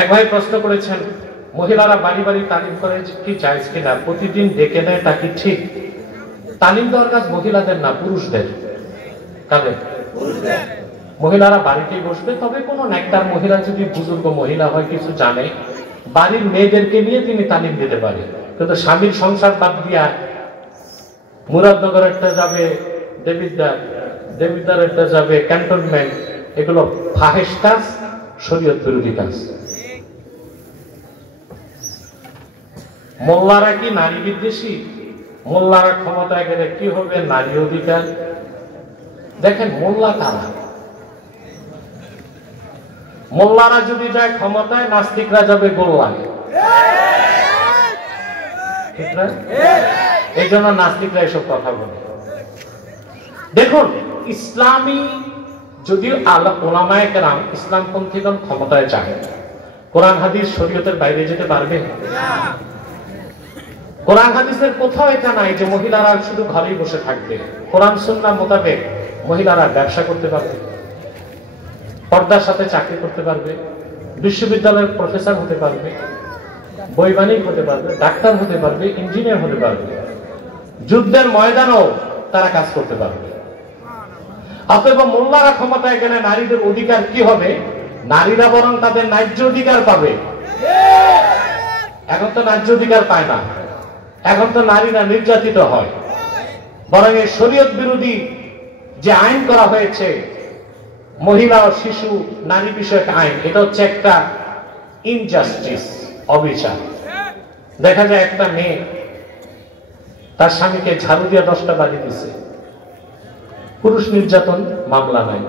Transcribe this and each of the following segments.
এক ভাই প্রশ্ন করেছেন, মহিলারা বাড়ি বাড়ি তালিম করে কি জায়েজ কিনা, প্রতিদিন ডেকে নেয় তা কি ঠিক? তালিম দেওয়ার কাজ মহিলাদের না, পুরুষদের। কাদের? মহিলারা বাড়িতেই বসবে। তবে কোনো নেককার মহিলা যদি বুজুর্গ মহিলা হয়, কিছু জানে, বাড়ির মেয়েদেরকে নিয়ে তিনি তালিম দিতে পারে। কিন্তু স্বামীর সংসার বাদ দিয়া মুরাদনগর একটা যাবে, দেবিদ্বার একটা যাবে, ক্যান্টনমেন্ট, এগুলো ফাহেশ কাজ, শরীয়ত বিরোধী কাজ। মোল্লারা কি নারী বিদ্বেষী? মোল্লারা ক্ষমতায় গেলে কি হবে? নারী অধিকার। দেখেন মোল্লা কারা? মোল্লারা যদি যায় ক্ষমতায়, নাস্তিকরা যাবে গোল্লায়, ঠিক না? এই জন্য নাস্তিকরা এসব কথা বলে। দেখুন, ইসলামী যদিও ওলামায়ে কেরাম, ইসলামপন্থীগণ ক্ষমতায় যায়, কোরআন হাদিস শরীয়তের বাইরে যেতে পারবে? কোরআন হাদিসের কোথাও এটা নাই যে মহিলারা শুধু ঘরেই বসে থাকবে। কোরআন সুন্নাহ মোতাবেক মহিলারা ব্যবসা করতে পারবে, পর্দার সাথে চাকরি করতে পারবে, বিশ্ববিদ্যালয়ের প্রফেসর হতে পারবে, বৈমানিক হতে পারবে, ডাক্তার হতে পারবে, ইঞ্জিনিয়ার হতে পারবে, যুদ্ধের ময়দানেও তারা কাজ করতে পারবে। অতএব মোল্লারা ক্ষমতায় গেলে নারীদের অধিকার কি হবে? নারীরা বরং তাদের ন্যায্য অধিকার পাবে। এখন তো ন্যায্য অধিকার পায় না, এখন তো নারীরা নির্যাতিত হয়। বরং এই শরীয়ত বিরোধী যে আইন করা হয়েছে, মহিলা ও শিশু নারী বিষয়ক আইন, এটা হচ্ছে একটা ইনজাস্টিস, অবিচার। দেখা যায় একটা মেয়ে তার স্বামীকে ঝাড়ু দিয়ে 10টা বাড়ি দিছে, পুরুষ নির্যাতন মামলা নাই,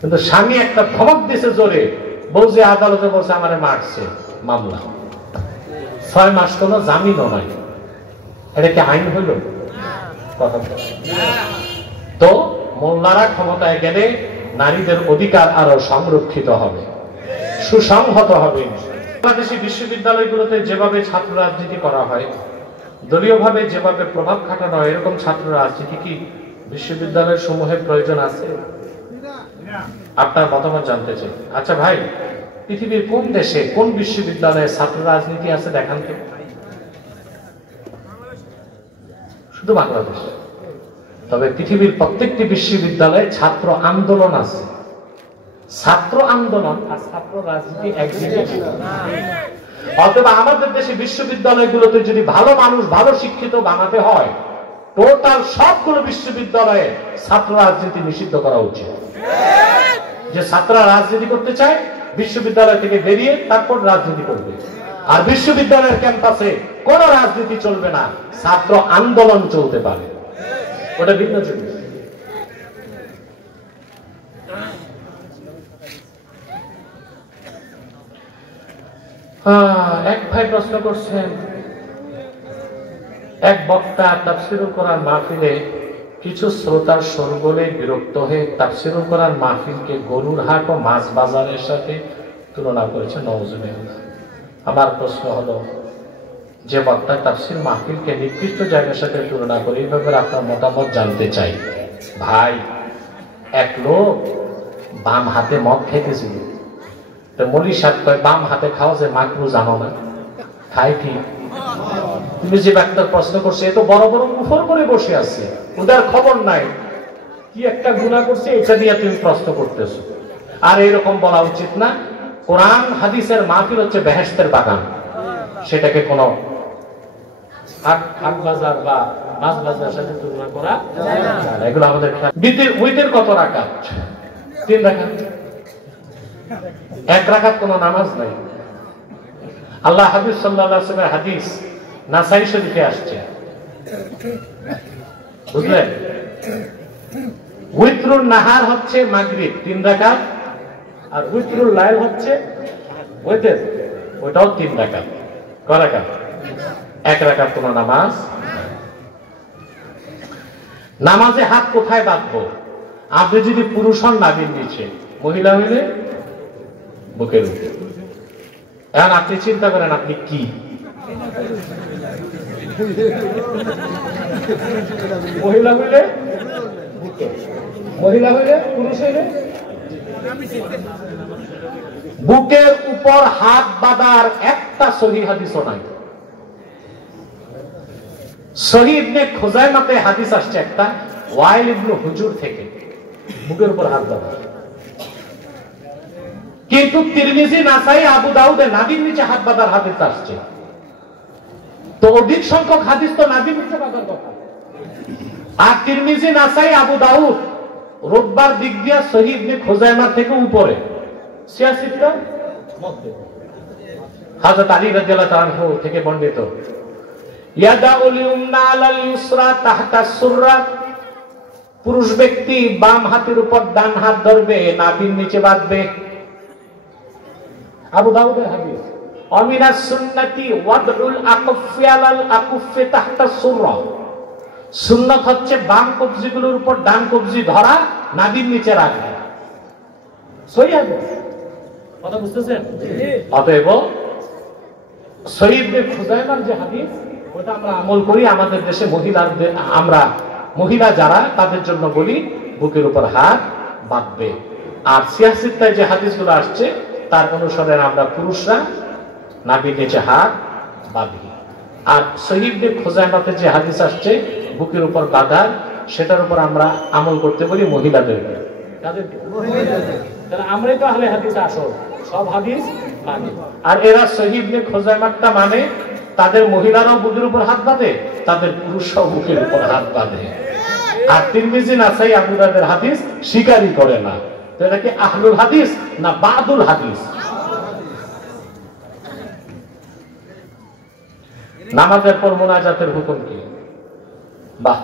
কিন্তু স্বামী একটা ধমক দিছে জোরে, বউ যে আদালতে বলছে আমারে মারছে, মামলা 6 মাস, কোনো জামিনও নাই। এটা কি আইন হইল? কথা তো মোল্লারা ক্ষমতায় গেলে নারীদের অধিকার আরো সংরক্ষিত হবে, সুসংহত হবে। বাংলাদেশি বিশ্ববিদ্যালয়গুলোতে যেভাবে ছাত্র রাজনীতি করা হয়, দলীয়ভাবে যেভাবে প্রভাব খাটানো হয়, এরকম ছাত্র রাজনীতি কি বিশ্ববিদ্যালয় সমূহের প্রয়োজন আছে? আপনার মতামত জানতে চাই। আচ্ছা ভাই, পৃথিবীর কোন দেশে, কোন বিশ্ববিদ্যালয়ে ছাত্র রাজনীতি আছে দেখান তো? শুধু বাংলাদেশ। তবে পৃথিবীর প্রত্যেকটি বিশ্ববিদ্যালয়ে ছাত্র আন্দোলন আছে। ছাত্র আন্দোলন আর ছাত্র রাজনীতি এক জিনিস। অথবা আমাদের দেশে বিশ্ববিদ্যালয়গুলোতে যদি ভালো মানুষ, ভালো শিক্ষিত বানাতে হয়, টোটাল সবগুলো বিশ্ববিদ্যালয়ে ছাত্র রাজনীতি নিষিদ্ধ করা উচিত। যে ছাত্ররা রাজনীতি করতে চায়, বিশ্ববিদ্যালয় থেকে বেরিয়ে তারপর রাজনীতি করবে। আর বিশ্ববিদ্যালয়ের ক্যাম্পাসে কোন রাজনীতি চলবে না, ছাত্র আন্দোলন চলতে পারে, ওটা ভিন্ন জিনিস। এক ভাই প্রশ্ন করছেন, এক বক্তা তাফসীরুল কোরআন মাহফিলে কিছু শ্রোতার শোরগোলে বিরক্ত হয়ে তাফসীরুল কোরআন মাহফিলকে গরুর হাট ও মাছ বাজারের সাথে তুলনা করেছে। নাউযুবিল্লাহ। আমার প্রশ্ন হলো, যে বক্তা তাফসীর মাহফিলকে নির্দিষ্ট জায়গার সাথে তুলনা করে, এই ব্যাপারে আপনার মতামত জানতে চাই। ভাই, এক লোক বাম হাতে মদ খেতেছিল, তো মলি সাহেব কয়, বাম হাতে খাও যে মাকরু জানো না, খায় কি? তুমি যে ব্যক্তির প্রশ্ন করছে, এ তো বড় বড় কুফর করে বসে আছে, ওদের খবর নাই কি একটা গুনাহ করছে, এটা নিয়ে তুমি প্রশ্ন করতেছো। আর এরকম বলা উচিত না। কোরআন হাদিসের মাহফিল হচ্ছে বেহেশতের বাগান, সেটাকে কোনো হাট বাজার বা মাছ বাজারের সাথে তুলনা করা যায় না। এগুলো আমাদের উইতের কত রাকাত? 3 রাকাত। 1 রাকাত কোনো নামাজ নাই। আল্লাহ হাবিব সাল্লাল্লাহু আলাইহি ওয়াসাল্লামের হাদিস নাসাই শরীফে আসছে, বুঝলেন? উইতরুন নাহার হচ্ছে মাগরিব 3 রাকাত, আর উইতরুল লাইল হচ্ছে ওইতের, ওটাও 3 রাকাত। কয় রাকাত? 1 রাকাত কোনো নামাজ। নামাজে হাত কোথায় বাঁধবো? আপনি যদি পুরুষ হন নাভির নিচে, মহিলা হইলে বুকের উপরে। এখন আপনি চিন্তা করেন আপনি কি? মহিলা হইলে মহিলা হইলে পুরুষ হইলে বুকের উপর হাত বাঁধার একটা সহিহ হাদিসও নাই। সহিহ ইবনে খুজাইমাতে হাদিস আসছে একটা ওয়াইল ইবনে হুজুর থেকে, বুকের উপর হাত বাঁধা। কিন্তু তিরমিজি, নাসাই, আবু দাউদে নাভির নিচে হাত বাঁধার হাদিস আসছে। তো অধিক সংখ্যক হাদিস তো নাভির নিচে বাঁধার কথা। আর তিরমিজি, নাসাই, আবু দাউদ রোববার দিক দিয়া সহিহ ইবনে খুজাইমা থেকে উপরে, সিয়াসিটা মধ্যে। হযরত আলী রাদিয়াল্লাহু তাআলা আনহু থেকে বর্ণিত, ইয়াদাউল ইউমনা আলাল ইউসরা তাহতা সুররা, পুরুষ ব্যক্তি বাম হাতের উপর ডান হাত ধরবে, নাভির নিচে বাঁধবে। আবু দাউদের হাদিস। আমিনাস সুন্নতি ওয়াদউল আকুফি আলাল আকুফি তাহতা সুররা, সুন্নাত হচ্ছে বাম কবজিগুলোর উপর ডান কবজি ধরা, নাভির নিচে রাখা। সহিহ হাদিস, কথা বুঝতেছেন? অতএব সহিহ ইবনে খুজাইমার যে হাদিস, ওটা আমরা আমল করি। আমাদের দেশে মহিলাদের, আমরা মহিলা যারা, তাদের জন্য বলি বুকের উপর হাত বাঁধবে। আর সিয়াসিত্তায় যে হাদিসগুলো আসছে তার অনুসারে আমরা পুরুষরা নাভির নিচে হাত বাঁধি। আর সহিহ ইবনে খুজাইমাতে যে হাদিস আসছে বুকের উপর বাঁধার, সেটার উপর আমরা আমল করতে বলি মহিলাদেরকে। তাহলে আমরাই তো আহলে হাদিস আসল, সব হাদিস মানে। আর এরা সহিহ ইবনে খুজাইমাটা মানে তাদের মহিলারাও বুকের উপর হাত বাঁধে, তাদের পুরুষরাও বুকের উপর হাত বাঁধে। আর তিরমিজি, নাসাই, আবু দাউদের হাদিস স্বীকারই করে না। তো এটা কি আহলুল হাদিস না বাদুল হাদিস? নামাজের পর মুনাজাতের হুকুম কি? বাহ,